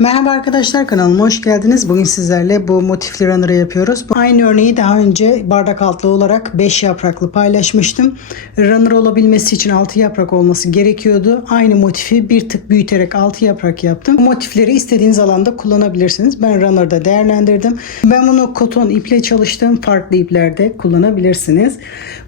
Merhaba arkadaşlar, kanalıma hoş geldiniz. Bugün sizlerle bu motifli runner'ı yapıyoruz. Aynı örneği daha önce bardak altlı olarak 5 yapraklı paylaşmıştım. Runner olabilmesi için 6 yaprak olması gerekiyordu. Aynı motifi bir tık büyüterek 6 yaprak yaptım. Bu motifleri istediğiniz alanda kullanabilirsiniz. Ben runner'da değerlendirdim. Ben bunu koton iple çalıştım. Farklı iplerde kullanabilirsiniz.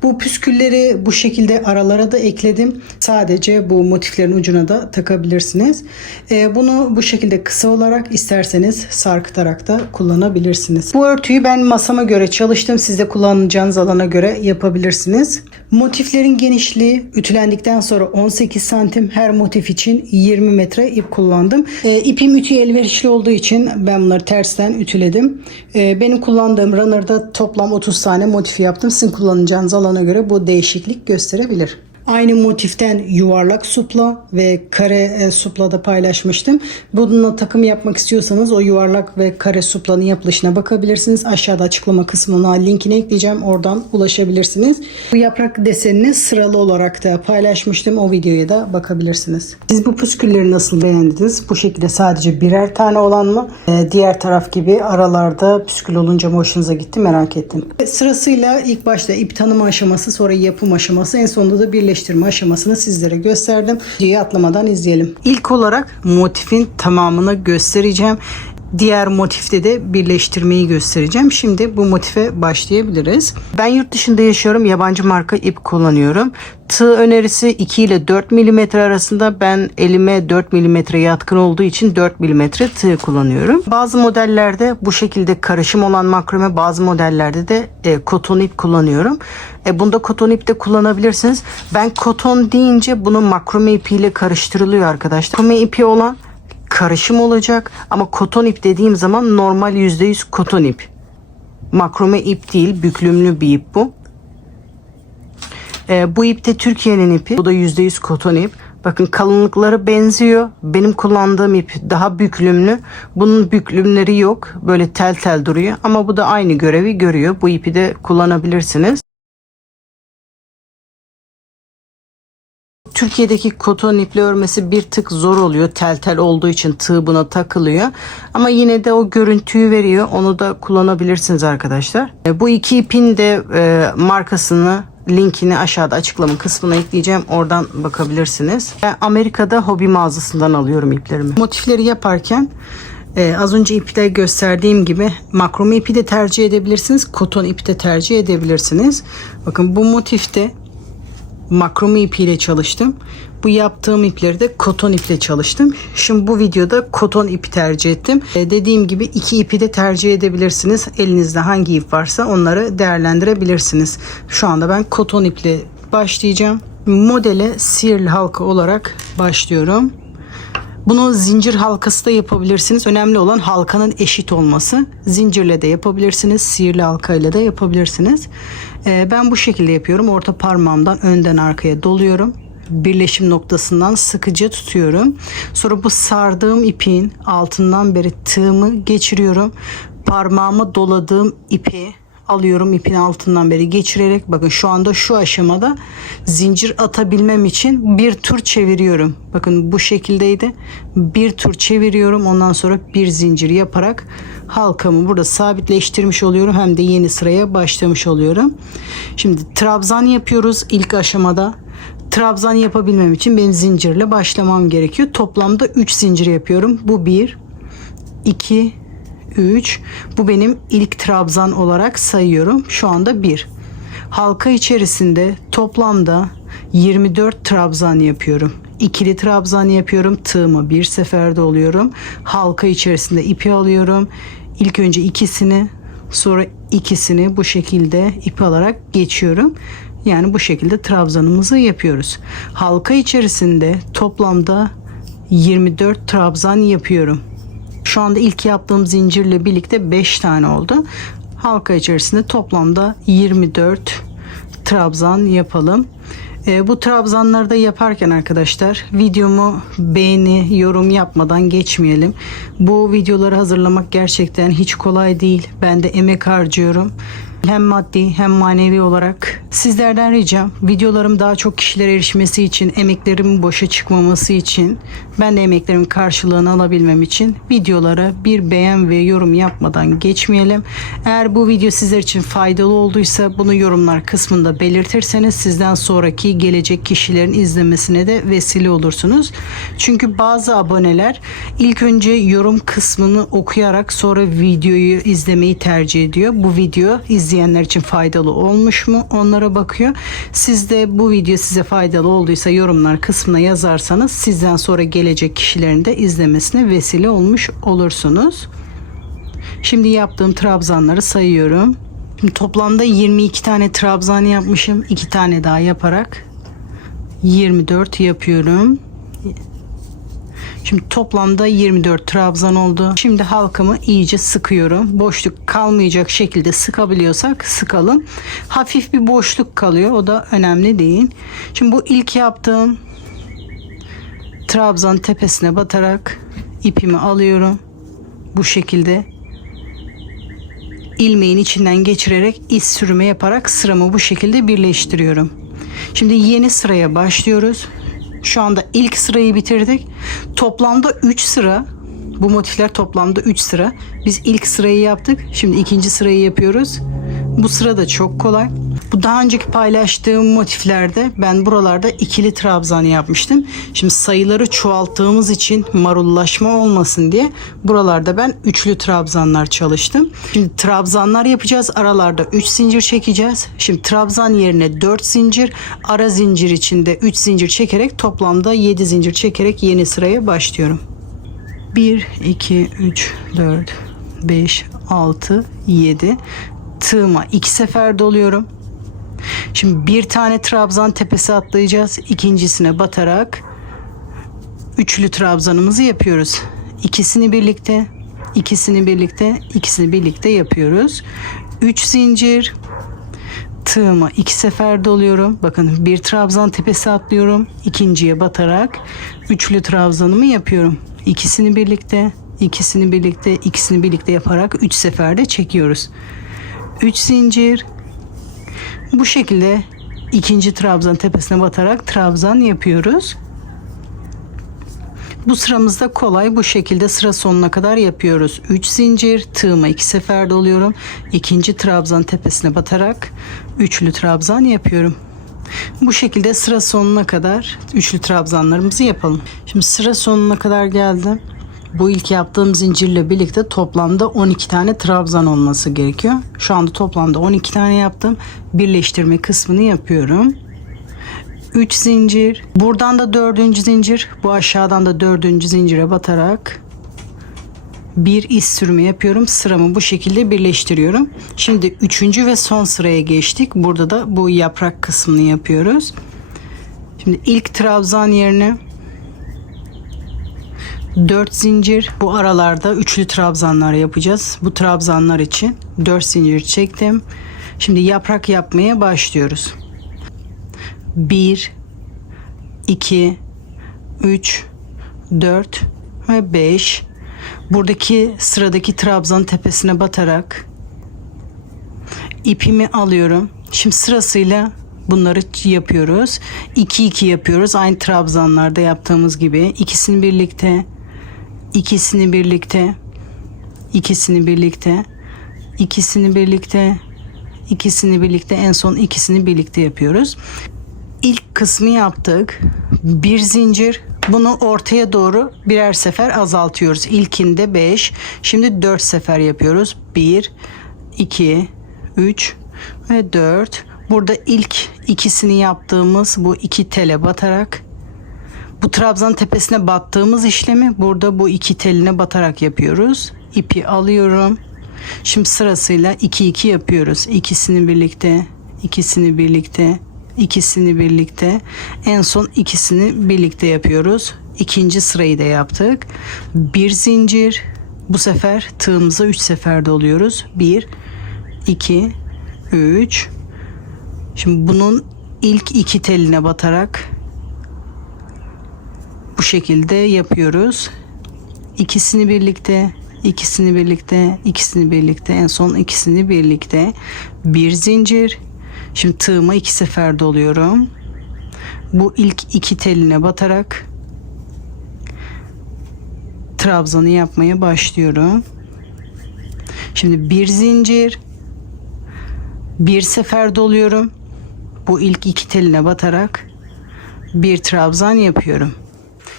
Bu püskülleri bu şekilde aralara da ekledim. Sadece bu motiflerin ucuna da takabilirsiniz. Bunu bu şekilde kısa olarak isterseniz sarkıtarak da kullanabilirsiniz. Bu örtüyü ben masama göre çalıştım. Siz de kullanacağınız alana göre yapabilirsiniz. Motiflerin genişliği ütülendikten sonra 18 santim, her motif için 20 metre ip kullandım. İpim ütüye elverişli olduğu için ben bunları tersten ütüledim. Benim kullandığım runner'da toplam 30 tane motif yaptım. Sizin kullanacağınız alana göre bu değişiklik gösterebilir. Aynı motiften yuvarlak supla ve kare supla da paylaşmıştım. Bununla takım yapmak istiyorsanız o yuvarlak ve kare suplanın yapılışına bakabilirsiniz. Aşağıda açıklama kısmına linkini ekleyeceğim. Oradan ulaşabilirsiniz. Bu yaprak desenini sıralı olarak da paylaşmıştım. O videoya da bakabilirsiniz. Siz bu püskülleri nasıl beğendiniz? Bu şekilde sadece birer tane olan mı? Diğer taraf gibi aralarda püskül olunca mı hoşunuza gitti, merak ettim. Sırasıyla ilk başta ip tanıma aşaması, sonra yapım aşaması, en sonunda da birleştirme aşamasını sizlere gösterdim. Videoyu atlamadan izleyelim. İlk olarak motifin tamamını göstereceğim. Diğer motifte de birleştirmeyi göstereceğim. Şimdi bu motife başlayabiliriz. Ben yurt dışında yaşıyorum. Yabancı marka ip kullanıyorum. Tığ önerisi 2 ile 4 mm arasında. Ben elime 4 mm yatkın olduğu için 4 mm tığ kullanıyorum. Bazı modellerde bu şekilde karışım olan makrome, bazı modellerde de koton ip kullanıyorum. Bunda koton ip de kullanabilirsiniz. Ben koton deyince bunu makrome ipiyle karıştırılıyor arkadaşlar. Makrome ipi olan karışım olacak ama koton ip dediğim zaman normal %100 koton ip. Makrome ip değil, büklümlü bir ip bu. Bu ip de Türkiye'nin ipi. Bu da %100 koton ip. Bakın kalınlıkları benziyor. Benim kullandığım ip daha büklümlü. Bunun büklümleri yok. Böyle tel tel duruyor ama bu da aynı görevi görüyor. Bu ipi de kullanabilirsiniz. Türkiye'deki koton iple örmesi bir tık zor oluyor. Tel tel olduğu için tığ buna takılıyor. Ama yine de o görüntüyü veriyor. Onu da kullanabilirsiniz arkadaşlar. Bu iki ipin de markasını, linkini aşağıda açıklama kısmına ekleyeceğim. Oradan bakabilirsiniz. Ben Amerika'da hobi mağazasından alıyorum iplerimi. Motifleri yaparken az önce ipte gösterdiğim gibi makrome ipi de tercih edebilirsiniz. Koton ipi de tercih edebilirsiniz. Bakın bu motifte makrome ipiyle çalıştım. Bu yaptığım ipleri de koton iple çalıştım. Şimdi bu videoda koton ipi tercih ettim. Dediğim gibi iki ipi de tercih edebilirsiniz. Elinizde hangi ip varsa onları değerlendirebilirsiniz. Şu anda ben koton iple başlayacağım. Modele sihirli halka olarak başlıyorum. Bunu zincir halkası da yapabilirsiniz. Önemli olan halkanın eşit olması. Zincirle de yapabilirsiniz. Sihirli halkayla da yapabilirsiniz. Ben bu şekilde yapıyorum. Orta parmağımdan önden arkaya doluyorum. Birleşim noktasından sıkıca tutuyorum. Sonra bu sardığım ipin altından beri tığımı geçiriyorum. Parmağımı doladığım ipi alıyorum, ipin altından beri geçirerek. Bakın şu anda şu aşamada zincir atabilmem için bir tur çeviriyorum. Bakın bu şekildeydi. Bir tur çeviriyorum. Ondan sonra bir zincir yaparak halkamı burada sabitleştirmiş oluyorum. Hem de yeni sıraya başlamış oluyorum. Şimdi trabzan yapıyoruz ilk aşamada. Trabzan yapabilmem için benim zincirle başlamam gerekiyor. Toplamda 3 zincir yapıyorum. Bu 1, 2, 3. Bu benim ilk trabzan olarak sayıyorum. Şu anda 1. Halka içerisinde toplamda 24 trabzan yapıyorum. İkili trabzan yapıyorum. Tığımı bir seferde oluyorum. Halka içerisinde ipi alıyorum. İlk önce ikisini, sonra ikisini bu şekilde ip alarak geçiyorum. Yani bu şekilde trabzanımızı yapıyoruz. Halka içerisinde toplamda 24 trabzan yapıyorum. Şu anda ilk yaptığım zincirle birlikte 5 tane oldu. Halka içerisinde toplamda 24 trabzan yapalım. Bu trabzanları da yaparken arkadaşlar videomu beğeni, yorum yapmadan geçmeyelim. Bu videoları hazırlamak gerçekten hiç kolay değil. Ben de emek harcıyorum. Hem maddi hem manevi olarak sizlerden ricam, videolarım daha çok kişilere erişmesi için, emeklerimin boşa çıkmaması için, ben de emeklerimin karşılığını alabilmem için videolara bir beğen ve yorum yapmadan geçmeyelim. Eğer bu video sizler için faydalı olduysa bunu yorumlar kısmında belirtirseniz sizden sonraki gelecek kişilerin izlemesine de vesile olursunuz. Çünkü bazı aboneler ilk önce yorum kısmını okuyarak sonra videoyu izlemeyi tercih ediyor. Bu video izleyenler için faydalı olmuş mu onlara bakıyor. Siz de bu video size faydalı olduysa yorumlar kısmına yazarsanız sizden sonra gelecek kişilerin de izlemesine vesile olmuş olursunuz. Şimdi yaptığım trabzanları sayıyorum. Şimdi toplamda 22 tane trabzan yapmışım. 2 tane daha yaparak 24 yapıyorum. Şimdi toplamda 24 trabzan oldu. Şimdi halkamı iyice sıkıyorum. Boşluk kalmayacak şekilde sıkabiliyorsak sıkalım. Hafif bir boşluk kalıyor. O da önemli değil. Şimdi bu ilk yaptığım trabzan tepesine batarak ipimi alıyorum. Bu şekilde ilmeğin içinden geçirerek iz sürümü yaparak sıramı bu şekilde birleştiriyorum. Şimdi yeni sıraya başlıyoruz. Şu anda ilk sırayı bitirdik. Toplamda 3 sıra. Bu motifler toplamda 3 sıra. Biz ilk sırayı yaptık. Şimdi ikinci sırayı yapıyoruz. Bu sıra da çok kolay. Bu daha önceki paylaştığım motiflerde ben buralarda ikili trabzan yapmıştım. Şimdi sayıları çoğalttığımız için marullaşma olmasın diye buralarda ben üçlü trabzanlar çalıştım. Şimdi trabzanlar yapacağız. Aralarda 3 zincir çekeceğiz. Şimdi trabzan yerine 4 zincir, ara zincir içinde 3 zincir çekerek toplamda 7 zincir çekerek yeni sıraya başlıyorum. 1, 2, 3, 4, 5, 6, 7. Tığıma 2 sefer doluyorum. Şimdi bir tane trabzan tepesi atlayacağız. İkincisine batarak üçlü trabzanımızı yapıyoruz. İkisini birlikte, ikisini birlikte, ikisini birlikte yapıyoruz. 3 zincir. Tığıma 2 sefer doluyorum. Bakın bir trabzan tepesi atlıyorum. İkinciye batarak üçlü trabzanımı yapıyorum. İkisini birlikte, ikisini birlikte, ikisini birlikte yaparak 3 seferde çekiyoruz. 3 zincir. Bu şekilde ikinci trabzan tepesine batarak trabzan yapıyoruz. Bu sıramızda kolay, bu şekilde sıra sonuna kadar yapıyoruz. 3 zincir, tığıma 2 sefer doluyorum. İkinci trabzan tepesine batarak üçlü trabzan yapıyorum. Bu şekilde sıra sonuna kadar üçlü trabzanlarımızı yapalım. Şimdi sıra sonuna kadar geldim. Bu ilk yaptığım zincirle birlikte toplamda 12 tane trabzan olması gerekiyor. Şu anda toplamda 12 tane yaptım. Birleştirme kısmını yapıyorum. 3 zincir. Buradan da 4. zincir. Bu aşağıdan da 4. zincire batarak bir iz sürümü yapıyorum. Sıramı bu şekilde birleştiriyorum. Şimdi 3. ve son sıraya geçtik. Burada da bu yaprak kısmını yapıyoruz. Şimdi ilk trabzan yerine 4 zincir, bu aralarda üçlü trabzanlar yapacağız. Bu trabzanlar için 4 zincir çektim. Şimdi yaprak yapmaya başlıyoruz. 1 2 3 4 ve 5. Buradaki sıradaki trabzan tepesine batarak ipimi alıyorum. Şimdi sırasıyla bunları yapıyoruz. 2 2 yapıyoruz. Aynı trabzanlarda yaptığımız gibi. İkisini birlikte, ikisini birlikte, ikisini birlikte, ikisini birlikte, ikisini birlikte, en son ikisini birlikte yapıyoruz. İlk kısmı yaptık. Bir zincir. Bunu ortaya doğru birer sefer azaltıyoruz. İlkinde 5. Şimdi 4 sefer yapıyoruz. 1 2 3 ve 4. Burada ilk ikisini yaptığımız bu iki tele batarak, bu trabzan tepesine battığımız işlemi burada bu iki teline batarak yapıyoruz. İpi alıyorum. Şimdi sırasıyla 2 2 yapıyoruz. İkisini birlikte, ikisini birlikte, ikisini birlikte, en son ikisini birlikte yapıyoruz. İkinci sırayı da yaptık. Bir zincir. Bu sefer tığımıza 3 sefer doluyoruz. 1 2 3. Şimdi bunun ilk iki teline batarak bu şekilde yapıyoruz. İkisini birlikte, ikisini birlikte, ikisini birlikte, en son ikisini birlikte, bir zincir. Şimdi tığıma 2 sefer doluyorum. Bu ilk 2 teline batarak trabzanı yapmaya başlıyorum. Şimdi bir zincir, bir sefer doluyorum. Bu ilk 2 teline batarak bir trabzan yapıyorum.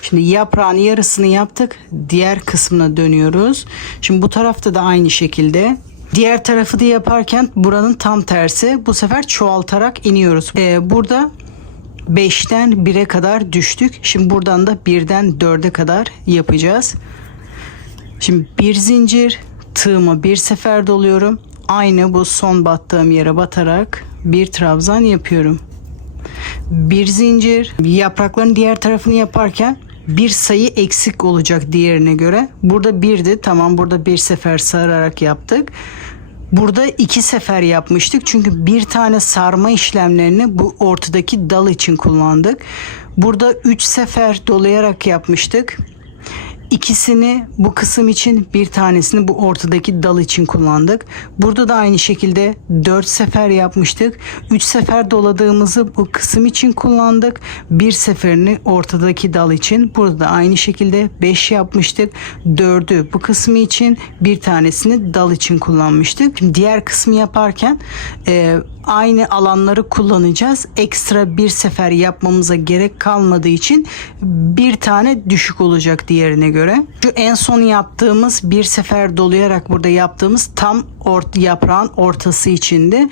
Şimdi yaprağın yarısını yaptık. Diğer kısmına dönüyoruz. Şimdi bu tarafta da aynı şekilde. Diğer tarafı da yaparken buranın tam tersi. Bu sefer çoğaltarak iniyoruz. Burada 5'ten 1'e kadar düştük. Şimdi buradan da 1'den 4'e kadar yapacağız. Şimdi bir zincir, tığıma bir sefer doluyorum. Aynı bu son battığım yere batarak bir trabzan yapıyorum. Bir zincir, yaprakların diğer tarafını yaparken bir sayı eksik olacak diğerine göre. Burada 1'di. Tamam, burada bir sefer sararak yaptık. Burada 2 sefer yapmıştık. Çünkü bir tane sarma işlemlerini bu ortadaki dal için kullandık. Burada 3 sefer dolayarak yapmıştık. İkisini bu kısım için, bir tanesini bu ortadaki dal için kullandık. Burada da aynı şekilde 4 sefer yapmıştık. 3 sefer doladığımızı bu kısım için kullandık. Bir seferini ortadaki dal için. Burada da aynı şekilde 5 yapmıştık. 4'ü bu kısmı için, bir tanesini dal için kullanmıştık. Şimdi diğer kısmı yaparken aynı alanları kullanacağız. Ekstra bir sefer yapmamıza gerek kalmadığı için bir tane düşük olacak diğerine göre. Şu en son yaptığımız bir sefer dolayarak burada yaptığımız tam yaprağın ortası içindi.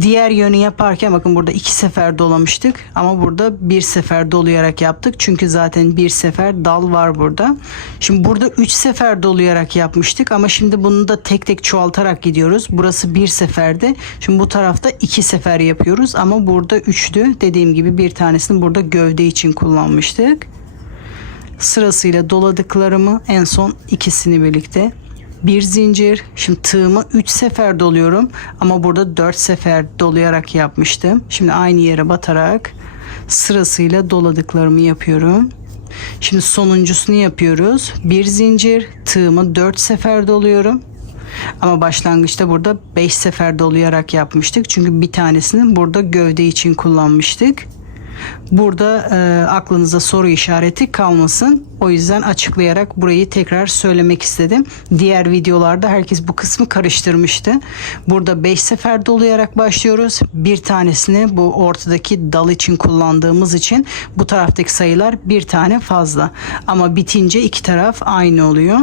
Diğer yönü yaparken bakın burada 2 sefer dolamıştık ama burada bir sefer dolayarak yaptık. Çünkü zaten bir sefer dal var burada. Şimdi burada 3 sefer dolayarak yapmıştık ama şimdi bunu da tek tek çoğaltarak gidiyoruz. Burası bir seferdi. Şimdi bu tarafta 2 sefer yapıyoruz ama burada 3'tü. Dediğim gibi bir tanesini burada gövde için kullanmıştık. Sırasıyla doladıklarımı en son ikisini birlikte. Bir zincir. Şimdi tığımı 3 sefer doluyorum ama burada 4 sefer dolayarak yapmıştım. Şimdi aynı yere batarak sırasıyla doladıklarımı yapıyorum. Şimdi sonuncusunu yapıyoruz. Bir zincir, tığımı 4 sefer doluyorum. Ama başlangıçta burada 5 sefer dolayarak yapmıştık. Çünkü bir tanesini burada gövde için kullanmıştık. Burada aklınıza soru işareti kalmasın. O yüzden açıklayarak burayı tekrar söylemek istedim. Diğer videolarda herkes bu kısmı karıştırmıştı. Burada 5 sefer dolayarak başlıyoruz. Bir tanesini bu ortadaki dal için kullandığımız için bu taraftaki sayılar bir tane fazla. Ama bitince iki taraf aynı oluyor.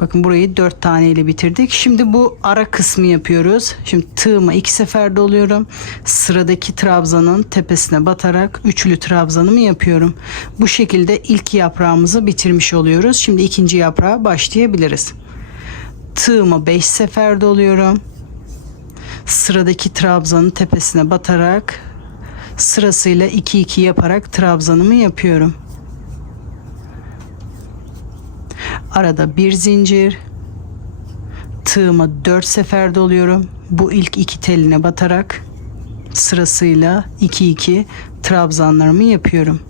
Bakın burayı 4 tane ile bitirdik. Şimdi bu ara kısmı yapıyoruz. Şimdi tığıma 2 sefer doluyorum. Sıradaki trabzanın tepesine batarak üçlü trabzanımı yapıyorum. Bu şekilde ilk yaprağımızı bitirmiş oluyoruz. Şimdi ikinci yaprağa başlayabiliriz. Tığıma 5 sefer doluyorum. Sıradaki trabzanın tepesine batarak sırasıyla 2-2 yaparak trabzanımı yapıyorum. Arada bir zincir, tığıma 4 sefer doluyorum. Bu ilk 2 teline batarak sırasıyla 2-2 trabzanlarımı yapıyorum.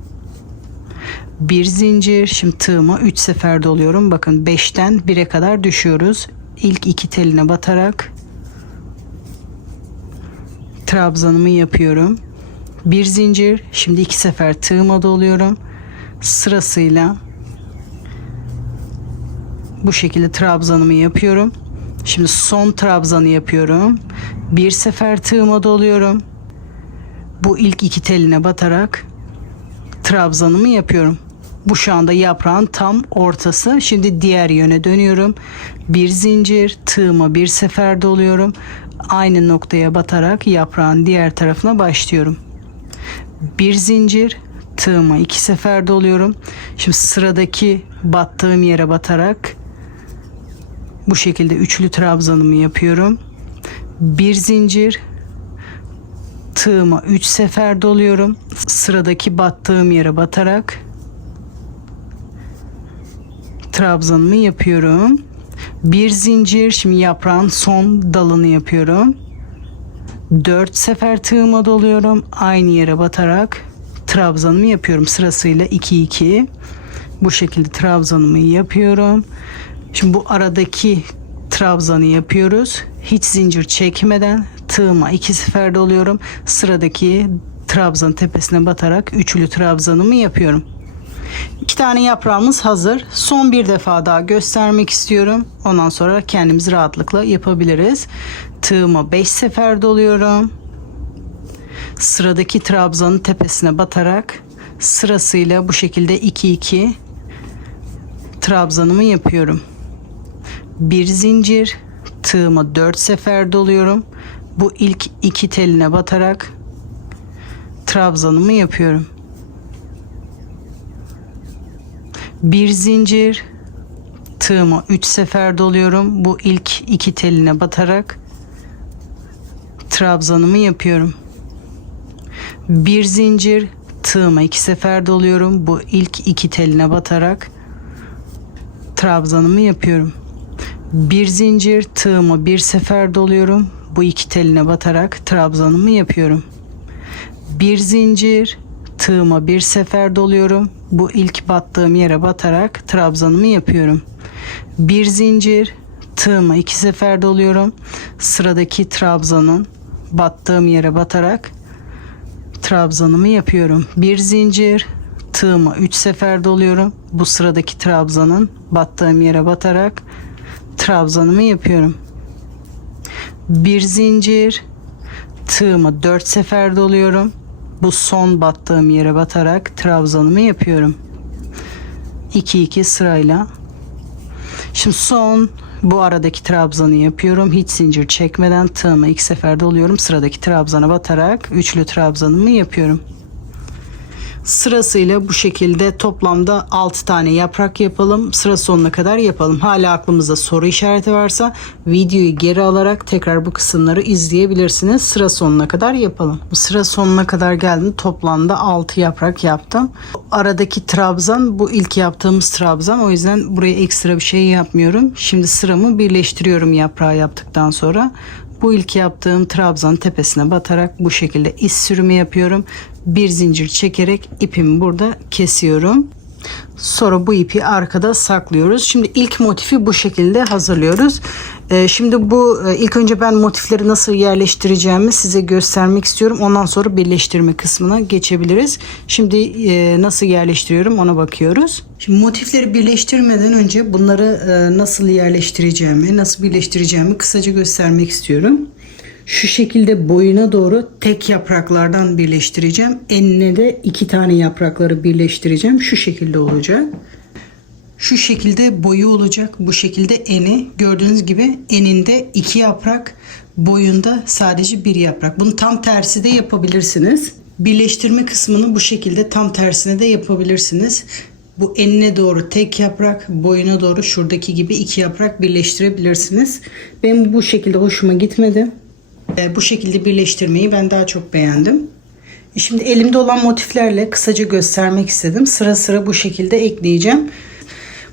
Bir zincir, şimdi tığıma 3 sefer doluyorum. Bakın 5'ten 1'e kadar düşüyoruz. İlk 2 teline batarak trabzanımı yapıyorum. Bir zincir, şimdi 2 sefer tığıma doluyorum. Sırasıyla bu şekilde trabzanımı yapıyorum. Şimdi son trabzanı yapıyorum. Bir sefer tığıma doluyorum. Bu ilk 2 teline batarak trabzanımı yapıyorum. Bu şu anda yaprağın tam ortası. Şimdi diğer yöne dönüyorum. Bir zincir, tığıma bir sefer doluyorum. Aynı noktaya batarak yaprağın diğer tarafına başlıyorum. Bir zincir, tığıma 2 sefer doluyorum. Şimdi sıradaki battığım yere batarak bu şekilde üçlü trabzanımı yapıyorum. Bir zincir, tığıma 3 sefer doluyorum. Sıradaki battığım yere batarak trabzanımı yapıyorum. Bir zincir, şimdi yaprağın son dalını yapıyorum. 4 sefer tığıma doluyorum. Aynı yere batarak trabzanımı yapıyorum. Sırasıyla 2-2. Bu şekilde trabzanımı yapıyorum. Şimdi bu aradaki trabzanı yapıyoruz. Hiç zincir çekmeden tığıma 2 sefer doluyorum. Sıradaki trabzanın tepesine batarak üçlü trabzanımı yapıyorum. 2 tane yaprağımız hazır. Son bir defa daha göstermek istiyorum. Ondan sonra kendimiz rahatlıkla yapabiliriz. Tığıma 5 sefer doluyorum. Sıradaki trabzanın tepesine batarak sırasıyla bu şekilde 2-2 trabzanımı yapıyorum. Bir zincir, tığıma 4 sefer doluyorum. Bu ilk 2 teline batarak trabzanımı yapıyorum. Bir zincir, tığıma 3 sefer doluyorum. Bu ilk 2 teline batarak trabzanımı yapıyorum. Bir zincir, tığıma 2 sefer doluyorum. Bu ilk 2 teline batarak trabzanımı yapıyorum. Bir zincir, tığıma 1 sefer doluyorum. Bu 2 teline batarak trabzanımı yapıyorum. Bir zincir, tığıma 1 sefer doluyorum. Bu ilk battığım yere batarak trabzanımı yapıyorum. Bir zincir, tığıma 2 sefer doluyorum. Sıradaki trabzanın battığım yere batarak trabzanımı yapıyorum. Bir zincir, tığıma 3 sefer doluyorum. Bu sıradaki trabzanın battığım yere batarak trabzanımı yapıyorum. Bir zincir, tığıma 4 sefer doluyorum. Bu son battığım yere batarak trabzanımı yapıyorum. 2-2 sırayla. Şimdi son bu aradaki trabzanı yapıyorum. Hiç zincir çekmeden tığıma 2 sefer doluyorum. Sıradaki trabzana batarak üçlü trabzanımı yapıyorum. Sırasıyla bu şekilde toplamda 6 tane yaprak yapalım. Sıra sonuna kadar yapalım. Hala aklımızda soru işareti varsa videoyu geri alarak tekrar bu kısımları izleyebilirsiniz. Sıra sonuna kadar yapalım. Sıra sonuna kadar geldim. Toplamda 6 yaprak yaptım. Aradaki trabzan bu ilk yaptığımız trabzan. O yüzden buraya ekstra bir şey yapmıyorum. Şimdi sıramı birleştiriyorum yaprağı yaptıktan sonra. Bu ilk yaptığım trabzanın tepesine batarak bu şekilde iz sürümü yapıyorum. Bir zincir çekerek ipimi burada kesiyorum. Sonra bu ipi arkada saklıyoruz. Şimdi ilk motifi bu şekilde hazırlıyoruz. Şimdi bu ilk önce ben motifleri nasıl yerleştireceğimi size göstermek istiyorum. Ondan sonra birleştirme kısmına geçebiliriz. Şimdi nasıl yerleştiriyorum ona bakıyoruz. Şimdi motifleri birleştirmeden önce bunları nasıl yerleştireceğimi, nasıl birleştireceğimi kısaca göstermek istiyorum. Şu şekilde boyuna doğru tek yapraklardan birleştireceğim. Enine de 2 tane yaprakları birleştireceğim. Şu şekilde olacak. Şu şekilde boyu olacak. Bu şekilde eni. Gördüğünüz gibi eninde 2 yaprak, boyunda sadece 1 yaprak. Bunu tam tersi de yapabilirsiniz. Birleştirme kısmını bu şekilde tam tersine de yapabilirsiniz. Bu enine doğru tek yaprak, boyuna doğru şuradaki gibi 2 yaprak birleştirebilirsiniz. Ben bu şekilde hoşuma gitmedi. Bu şekilde birleştirmeyi ben daha çok beğendim. Şimdi elimde olan motiflerle kısaca göstermek istedim. Sıra sıra bu şekilde ekleyeceğim.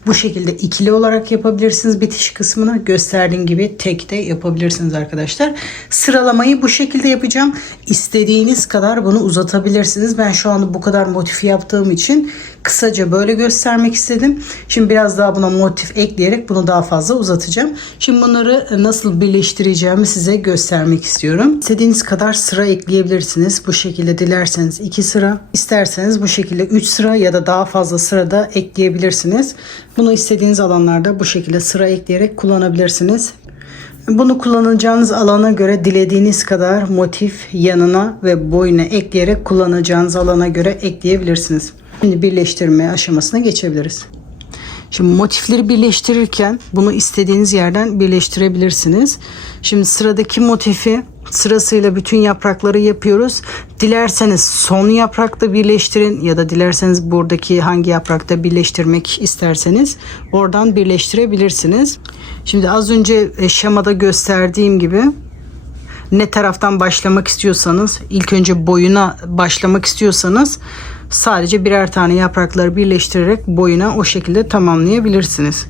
Bu şekilde ikili olarak yapabilirsiniz bitiş kısmını. Gösterdiğim gibi tek de yapabilirsiniz arkadaşlar. Sıralamayı bu şekilde yapacağım. İstediğiniz kadar bunu uzatabilirsiniz. Ben şu anda bu kadar motif yaptığım için kısaca böyle göstermek istedim. Şimdi biraz daha buna motif ekleyerek bunu daha fazla uzatacağım. Şimdi bunları nasıl birleştireceğimi size göstermek istiyorum. İstediğiniz kadar sıra ekleyebilirsiniz. Bu şekilde dilerseniz 2 sıra, isterseniz bu şekilde 3 sıra ya da daha fazla sıra da ekleyebilirsiniz. Bunu istediğiniz alanlarda bu şekilde sıra ekleyerek kullanabilirsiniz. Bunu kullanacağınız alana göre dilediğiniz kadar motif yanına ve boyuna ekleyerek kullanacağınız alana göre ekleyebilirsiniz. Şimdi birleştirme aşamasına geçebiliriz. Şimdi motifleri birleştirirken bunu istediğiniz yerden birleştirebilirsiniz. Şimdi sıradaki motifi sırasıyla bütün yaprakları yapıyoruz. Dilerseniz son yaprakta birleştirin ya da dilerseniz buradaki hangi yaprakta birleştirmek isterseniz oradan birleştirebilirsiniz. Şimdi az önce şemada gösterdiğim gibi ne taraftan başlamak istiyorsanız, ilk önce boyuna başlamak istiyorsanız sadece birer tane yaprakları birleştirerek boyuna o şekilde tamamlayabilirsiniz.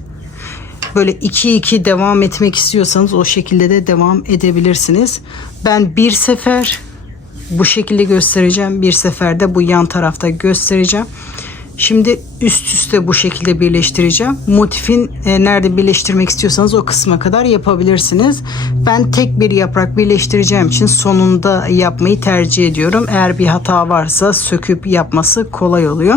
Böyle 2-2 devam etmek istiyorsanız o şekilde de devam edebilirsiniz. Ben bir sefer bu şekilde göstereceğim. Bir seferde bu yan tarafta göstereceğim. Şimdi üst üste bu şekilde birleştireceğim. Motifin nerede birleştirmek istiyorsanız o kısma kadar yapabilirsiniz. Ben tek bir yaprak birleştireceğim için sonunda yapmayı tercih ediyorum. Eğer bir hata varsa söküp yapması kolay oluyor.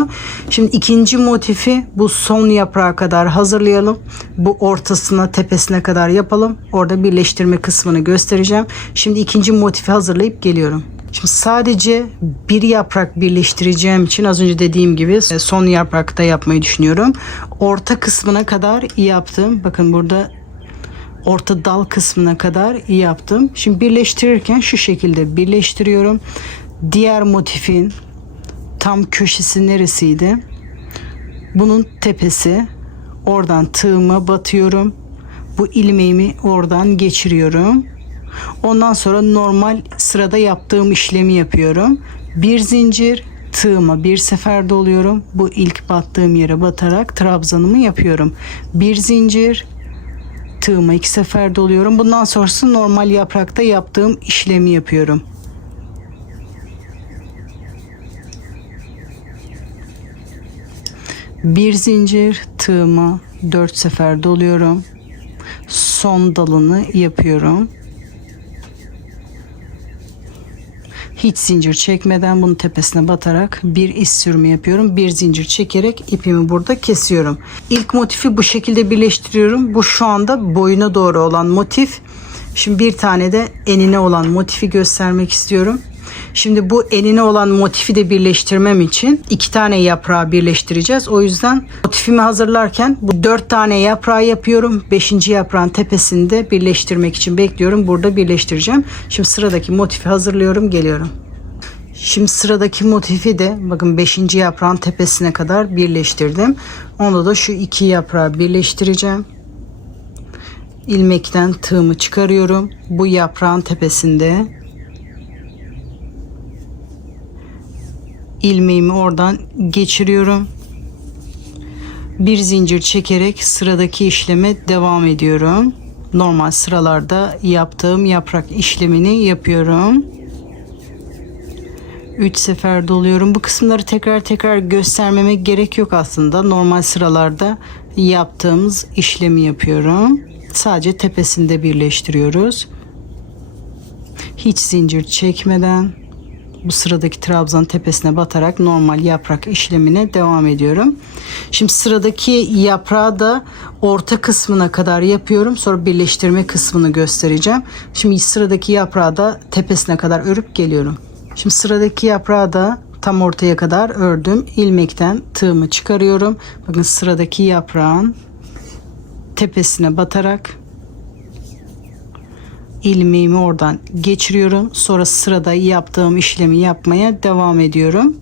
Şimdi ikinci motifi bu son yaprağa kadar hazırlayalım. Bu ortasına, tepesine kadar yapalım. Orada birleştirme kısmını göstereceğim. Şimdi ikinci motifi hazırlayıp geliyorum. Şimdi sadece bir yaprak birleştireceğim için az önce dediğim gibi son yaprakta yapmayı düşünüyorum. Orta kısmına kadar yaptım. Bakın burada orta dal kısmına kadar yaptım. Şimdi birleştirirken şu şekilde birleştiriyorum. Diğer motifin tam köşesi neresiydi? Bunun tepesi. Oradan tığıma batıyorum. Bu ilmeğimi oradan geçiriyorum. Ondan sonra normal sırada yaptığım işlemi yapıyorum. Bir zincir, tığıma bir sefer doluyorum. Bu ilk battığım yere batarak trabzanımı yapıyorum. Bir zincir, tığıma iki sefer doluyorum. Bundan sonrası normal yaprakta yaptığım işlemi yapıyorum. Bir zincir, tığıma 4 sefer doluyorum. Son dalını yapıyorum. Hiç zincir çekmeden bunun tepesine batarak bir iz sürümü yapıyorum. Bir zincir çekerek ipimi burada kesiyorum. İlk motifi bu şekilde birleştiriyorum. Bu şu anda boyuna doğru olan motif. Şimdi bir tane de enine olan motifi göstermek istiyorum. Şimdi bu enine olan motifi de birleştirmem için 2 tane yaprağı birleştireceğiz. O yüzden motifimi hazırlarken bu 4 tane yaprağı yapıyorum. 5. yaprağın tepesinde birleştirmek için bekliyorum. Burada birleştireceğim. Şimdi sıradaki motifi hazırlıyorum, geliyorum. Şimdi sıradaki motifi de bakın 5. yaprağın tepesine kadar birleştirdim. Onu da şu 2 yaprağı birleştireceğim. İlmekten tığımı çıkarıyorum. Bu yaprağın tepesinde ilmeğimi oradan geçiriyorum. Bir zincir çekerek sıradaki işleme devam ediyorum. Normal sıralarda yaptığım yaprak işlemini yapıyorum. 3 sefer doluyorum. Bu kısımları tekrar göstermeme gerek yok aslında. Normal sıralarda yaptığımız işlemi yapıyorum. Sadece tepesinde birleştiriyoruz. Hiç zincir çekmeden bu sıradaki trabzan tepesine batarak normal yaprak işlemine devam ediyorum. Şimdi sıradaki yaprağı da orta kısmına kadar yapıyorum. Sonra birleştirme kısmını göstereceğim. Şimdi sıradaki yaprağı da tepesine kadar örüp geliyorum. Şimdi sıradaki yaprağı da tam ortaya kadar ördüm. İlmekten tığımı çıkarıyorum. Bakın sıradaki yaprağın tepesine batarak ilmeğimi oradan geçiriyorum. Sonra sırada yaptığım işlemi yapmaya devam ediyorum.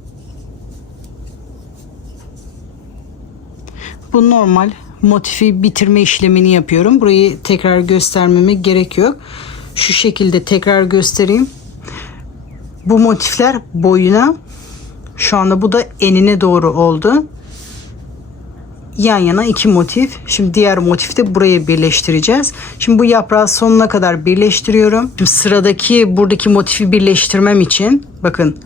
Bu normal motifi bitirme işlemini yapıyorum. Burayı tekrar göstermeme gerek yok. Şu şekilde tekrar göstereyim. Bu motifler boyuna, şu anda bu da enine doğru oldu. Yan yana 2 motif. Şimdi diğer motifi de buraya birleştireceğiz. Şimdi bu yaprağı sonuna kadar birleştiriyorum. Şimdi sıradaki buradaki motifi birleştirmem için bakın,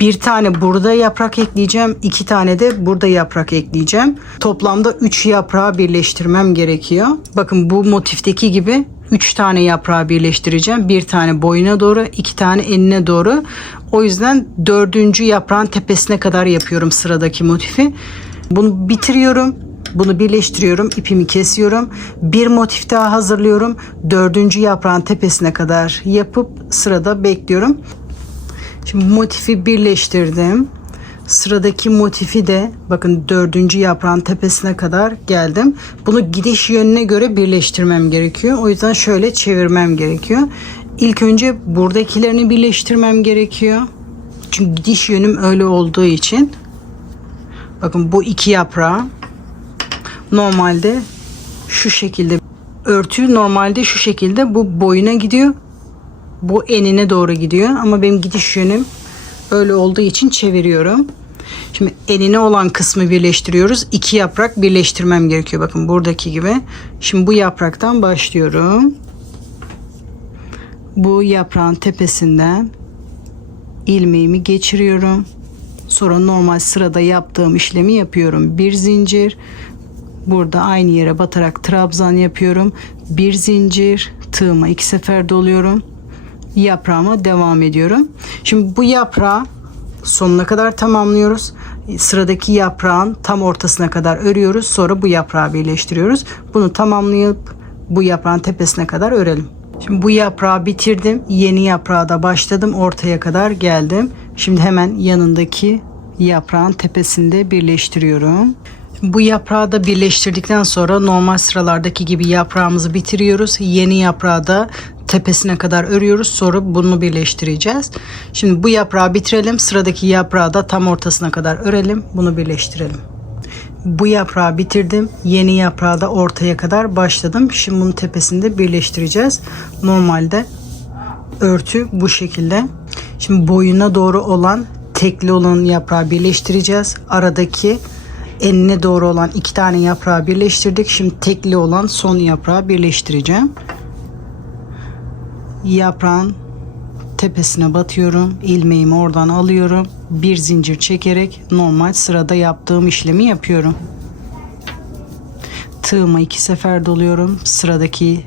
bir tane burada yaprak ekleyeceğim. 2 tane de burada yaprak ekleyeceğim. Toplamda 3 yaprağı birleştirmem gerekiyor. Bakın bu motifteki gibi 3 tane yaprağı birleştireceğim. Bir tane boyuna doğru, 2 tane enine doğru. O yüzden 4. yaprağın tepesine kadar yapıyorum sıradaki motifi. Bunu bitiriyorum. Bunu birleştiriyorum. İpimi kesiyorum. Bir motif daha hazırlıyorum. 4. yaprağın tepesine kadar yapıp sırada bekliyorum. Şimdi motifi birleştirdim. Sıradaki motifi de bakın 4. yaprağın tepesine kadar geldim. Bunu gidiş yönüne göre birleştirmem gerekiyor. O yüzden şöyle çevirmem gerekiyor. İlk önce buradakilerini birleştirmem gerekiyor. Çünkü gidiş yönüm öyle olduğu için. Bakın bu 2 yaprağı normalde şu şekilde, örtü normalde şu şekilde bu boyuna gidiyor. Bu enine doğru gidiyor ama benim gidiş yönüm öyle olduğu için çeviriyorum. Şimdi enine olan kısmı birleştiriyoruz. 2 yaprak birleştirmem gerekiyor. Bakın buradaki gibi. Şimdi bu yapraktan başlıyorum. Bu yaprağın tepesinden ilmeğimi geçiriyorum. Sonra normal sırada yaptığım işlemi yapıyorum. Bir zincir. Burada aynı yere batarak trabzan yapıyorum. Bir zincir. Tığıma 2 sefer doluyorum. Yaprağıma devam ediyorum. Şimdi bu yaprağı sonuna kadar tamamlıyoruz. Sıradaki yaprağın tam ortasına kadar örüyoruz. Sonra bu yaprağı birleştiriyoruz. Bunu tamamlayıp bu yaprağın tepesine kadar örelim. Şimdi bu yaprağı bitirdim. Yeni yaprağa da başladım. Ortaya kadar geldim. Şimdi hemen yanındaki yaprağın tepesinde birleştiriyorum. Bu yaprağı da birleştirdikten sonra normal sıralardaki gibi yaprağımızı bitiriyoruz. Yeni yaprağı da tepesine kadar örüyoruz. Sonra bunu birleştireceğiz. Şimdi bu yaprağı bitirelim. Sıradaki yaprağı da tam ortasına kadar örelim. Bunu birleştirelim. Bu yaprağı bitirdim. Yeni yaprağı da ortaya kadar başladım. Şimdi bunun tepesinde birleştireceğiz. Normalde örtü bu şekilde. Şimdi boyuna doğru olan tekli olan yaprağı birleştireceğiz. Aradaki enine doğru olan 2 tane yaprağı birleştirdik. Şimdi tekli olan son yaprağı birleştireceğim. Yaprağın tepesine batıyorum. İlmeğimi oradan alıyorum. Bir zincir çekerek normal sırada yaptığım işlemi yapıyorum. Tığıma 2 sefer doluyorum. Sıradaki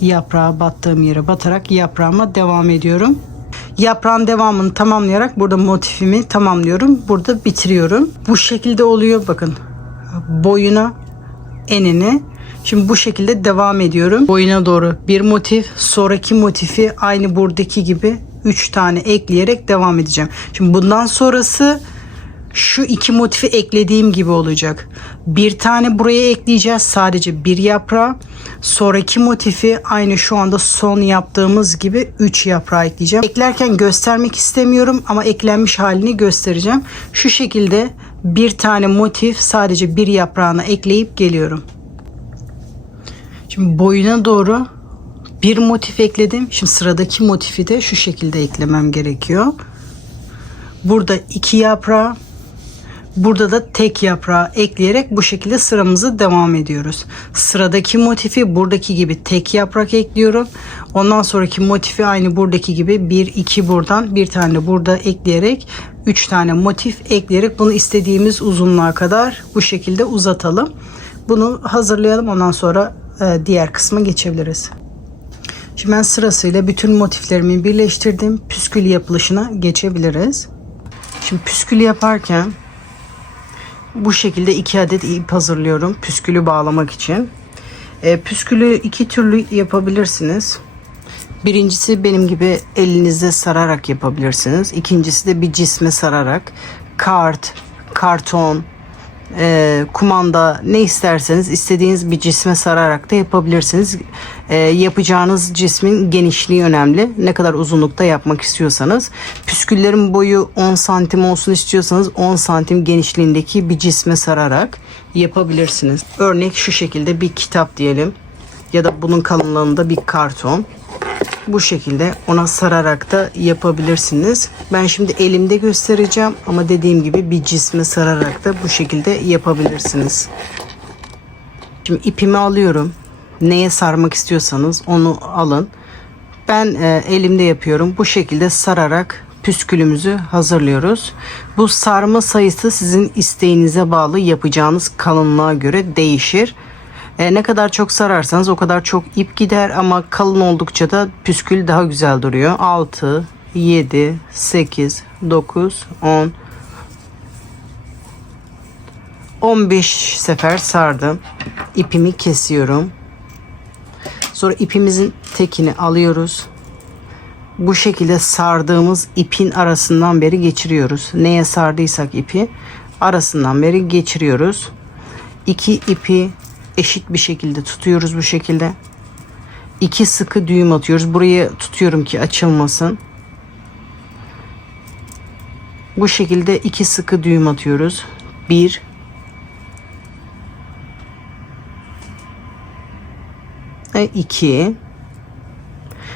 yaprağa battığım yere batarak yaprağıma devam ediyorum. Yaprağın devamını tamamlayarak burada motifimi tamamlıyorum. Burada bitiriyorum. Bu şekilde oluyor. Bakın boyuna, enine. Şimdi bu şekilde devam ediyorum. Boyuna doğru bir motif. Sonraki motifi aynı buradaki gibi 3 tane ekleyerek devam edeceğim. Şimdi bundan sonrası şu 2 motifi eklediğim gibi olacak. Bir tane buraya ekleyeceğiz. Sadece bir yaprağı. Sonraki motifi aynı şu anda son yaptığımız gibi 3 yaprağı ekleyeceğim. Eklerken göstermek istemiyorum ama eklenmiş halini göstereceğim. Şu şekilde bir tane motif sadece bir yaprağına ekleyip geliyorum. Şimdi boyuna doğru bir motif ekledim. Şimdi sıradaki motifi de şu şekilde eklemem gerekiyor. Burada 2 yaprağı, burada da tek yaprağı ekleyerek bu şekilde sıramızı devam ediyoruz. Sıradaki motifi buradaki gibi tek yaprak ekliyorum. Ondan sonraki motifi aynı buradaki gibi 1 2 buradan, bir tane burada ekleyerek 3 tane motif ekleyerek bunu istediğimiz uzunluğa kadar bu şekilde uzatalım. Bunu hazırlayalım, ondan sonra diğer kısma geçebiliriz. Şimdi ben sırasıyla bütün motiflerimi birleştirdim. Püskül yapılışına geçebiliriz. Şimdi püskül yaparken bu şekilde 2 adet ip hazırlıyorum püskülü bağlamak için. Püskülü 2 türlü yapabilirsiniz. Birincisi benim gibi elinizde sararak yapabilirsiniz. İkincisi de bir cisme sararak kart, karton, kumanda, ne isterseniz istediğiniz bir cisme sararak da yapabilirsiniz. Yapacağınız cismin genişliği önemli. Ne kadar uzunlukta yapmak istiyorsanız. Püsküllerin boyu 10 santim olsun istiyorsanız 10 santim genişliğindeki bir cisme sararak yapabilirsiniz. Örnek şu şekilde bir kitap diyelim ya da bunun kalınlığında bir karton. Bu şekilde ona sararak da yapabilirsiniz. Ben şimdi elimde göstereceğim ama dediğim gibi bir cisme sararak da bu şekilde yapabilirsiniz. Şimdi ipimi alıyorum. Neye sarmak istiyorsanız onu alın. Ben elimde yapıyorum. Bu şekilde sararak püskülümüzü hazırlıyoruz. Bu sarma sayısı sizin isteğinize bağlı, yapacağınız kalınlığa göre değişir. Ne kadar çok sararsanız o kadar çok ip gider ama kalın oldukça da püskül daha güzel duruyor. 6, 7, 8, 9, 10, 15 sefer sardım. İpimi kesiyorum. Sonra ipimizin tekini alıyoruz. Bu şekilde sardığımız ipin arasından beri geçiriyoruz. Neye sardıysak ipi arasından beri geçiriyoruz. 2 ipi eşit bir şekilde tutuyoruz bu şekilde. 2 sıkı düğüm atıyoruz. Burayı tutuyorum ki açılmasın. Bu şekilde 2 sıkı düğüm atıyoruz. 1 ve 2.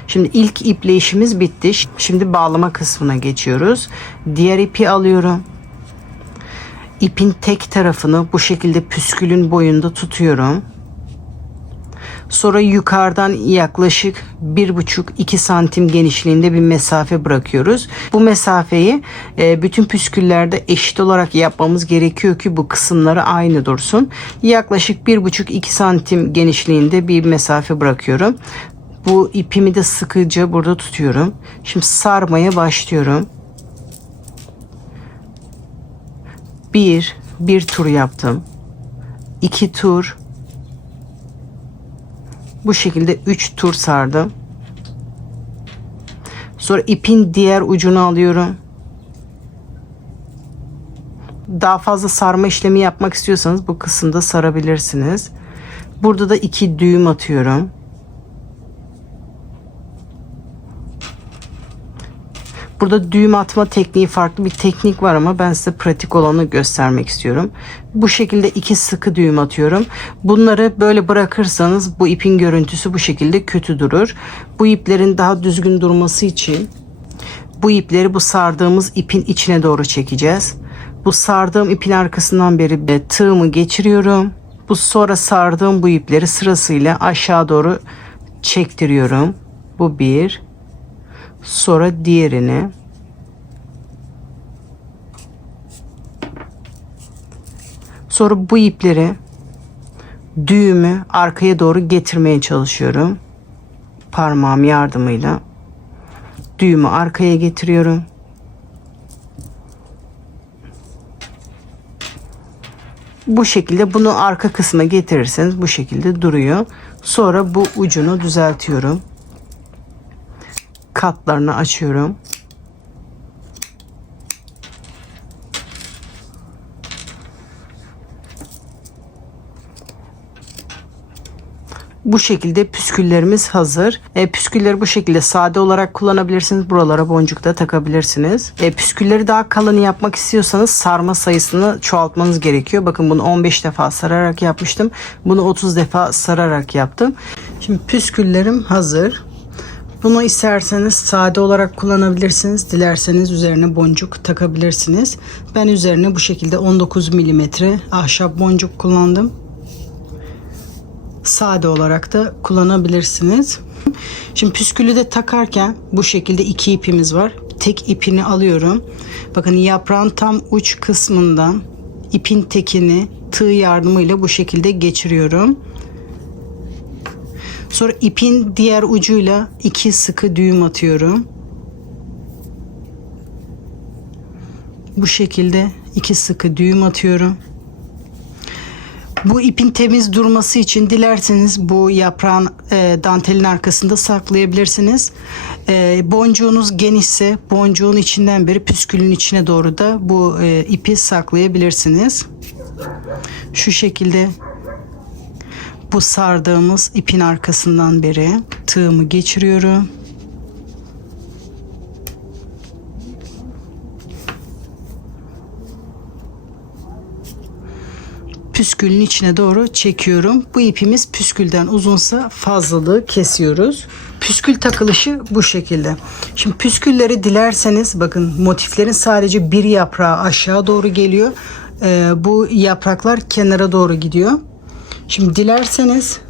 Şimdi ilk iple işimiz bitti. Şimdi bağlama kısmına geçiyoruz. Diğer ipi alıyorum. İpin tek tarafını bu şekilde püskülün boyunda tutuyorum. Sonra yukarıdan yaklaşık 1,5-2 santim genişliğinde bir mesafe bırakıyoruz. Bu mesafeyi bütün püsküllerde eşit olarak yapmamız gerekiyor ki bu kısımları aynı dursun. Yaklaşık 1,5-2 santim genişliğinde bir mesafe bırakıyorum. Bu ipimi de sıkıca burada tutuyorum. Şimdi sarmaya başlıyorum. Bir tur yaptım. 2 tur. Bu şekilde 3 tur sardım. Sonra ipin diğer ucunu alıyorum. Daha fazla sarma işlemi yapmak istiyorsanız bu kısımda sarabilirsiniz. Burada da 2 düğüm atıyorum. Burada düğüm atma tekniği farklı bir teknik var ama ben size pratik olanı göstermek istiyorum. Bu şekilde 2 sıkı düğüm atıyorum. Bunları böyle bırakırsanız bu ipin görüntüsü bu şekilde kötü durur. Bu iplerin daha düzgün durması için bu ipleri bu sardığımız ipin içine doğru çekeceğiz. Bu sardığım ipin arkasından beri tığımı geçiriyorum. Bu sonra sardığım bu ipleri sırasıyla aşağı doğru çektiriyorum. Bu bir. Sonra diğerini. Sonra bu ipleri düğümü arkaya doğru getirmeye çalışıyorum. Parmağım yardımıyla düğümü arkaya getiriyorum. Bu şekilde bunu arka kısma getirirseniz bu şekilde duruyor. Sonra bu ucunu düzeltiyorum. Katlarını açıyorum. Bu şekilde püsküllerimiz hazır. Püskülleri bu şekilde sade olarak kullanabilirsiniz. Buralara boncuk da takabilirsiniz. Püskülleri daha kalın yapmak istiyorsanız sarma sayısını çoğaltmanız gerekiyor. Bakın bunu 15 defa sararak yapmıştım. Bunu 30 defa sararak yaptım. Şimdi püsküllerim hazır. Bunu isterseniz sade olarak kullanabilirsiniz. Dilerseniz üzerine boncuk takabilirsiniz. Ben üzerine bu şekilde 19 milimetre ahşap boncuk kullandım. Sade olarak da kullanabilirsiniz. Şimdi püskülü de takarken bu şekilde 2 ipimiz var. Tek ipini alıyorum. Bakın yaprağın tam uç kısmından ipin tekini tığ yardımıyla bu şekilde geçiriyorum. Sonra ipin diğer ucuyla 2 sıkı düğüm atıyorum. Bu şekilde 2 sıkı düğüm atıyorum. Bu ipin temiz durması için dilerseniz bu yaprağın dantelin arkasında saklayabilirsiniz. Boncuğunuz genişse boncuğun içinden beri püskülün içine doğru da bu ipi saklayabilirsiniz. Şu şekilde bu sardığımız ipin arkasından beri tığımı geçiriyorum. Püskülün içine doğru çekiyorum. Bu ipimiz püskülden uzunsa fazlalığı kesiyoruz. Püskül takılışı bu şekilde. Şimdi püskülleri dilerseniz bakın motiflerin sadece bir yaprağı aşağı doğru geliyor. Bu yapraklar kenara doğru gidiyor. Şimdi dilerseniz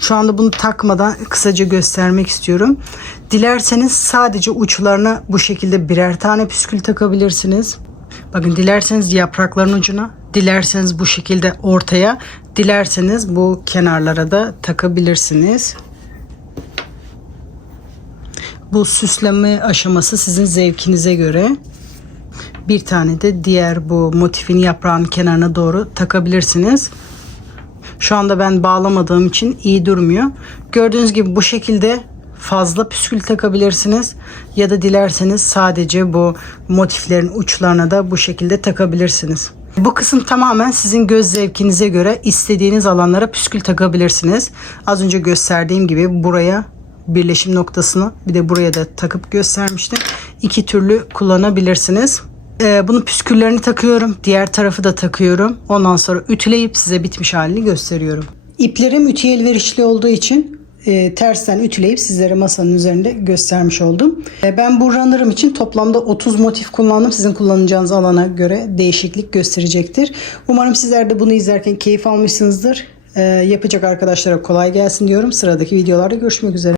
şu anda bunu takmadan kısaca göstermek istiyorum. Dilerseniz sadece uçlarına bu şekilde birer tane püskül takabilirsiniz. Bakın dilerseniz yaprakların ucuna, dilerseniz bu şekilde ortaya, dilerseniz bu kenarlara da takabilirsiniz. Bu süsleme aşaması sizin zevkinize göre. Bir tane de diğer bu motifin yaprağın kenarına doğru takabilirsiniz. Şu anda ben bağlamadığım için iyi durmuyor. Gördüğünüz gibi bu şekilde fazla püskül takabilirsiniz ya da dilerseniz sadece bu motiflerin uçlarına da bu şekilde takabilirsiniz. Bu kısım tamamen sizin göz zevkinize göre istediğiniz alanlara püskül takabilirsiniz. Az önce gösterdiğim gibi buraya birleşim noktasını bir de buraya da takıp göstermiştim. İki türlü kullanabilirsiniz. Bunun püsküllerini takıyorum. Diğer tarafı da takıyorum. Ondan sonra ütüleyip size bitmiş halini gösteriyorum. İplerim ütüye elverişli olduğu için tersten ütüleyip sizlere masanın üzerinde göstermiş oldum. Ben bu runner'ım için toplamda 30 motif kullandım. Sizin kullanacağınız alana göre değişiklik gösterecektir. Umarım sizler de bunu izlerken keyif almışsınızdır. Yapacak arkadaşlara kolay gelsin diyorum. Sıradaki videolarda görüşmek üzere.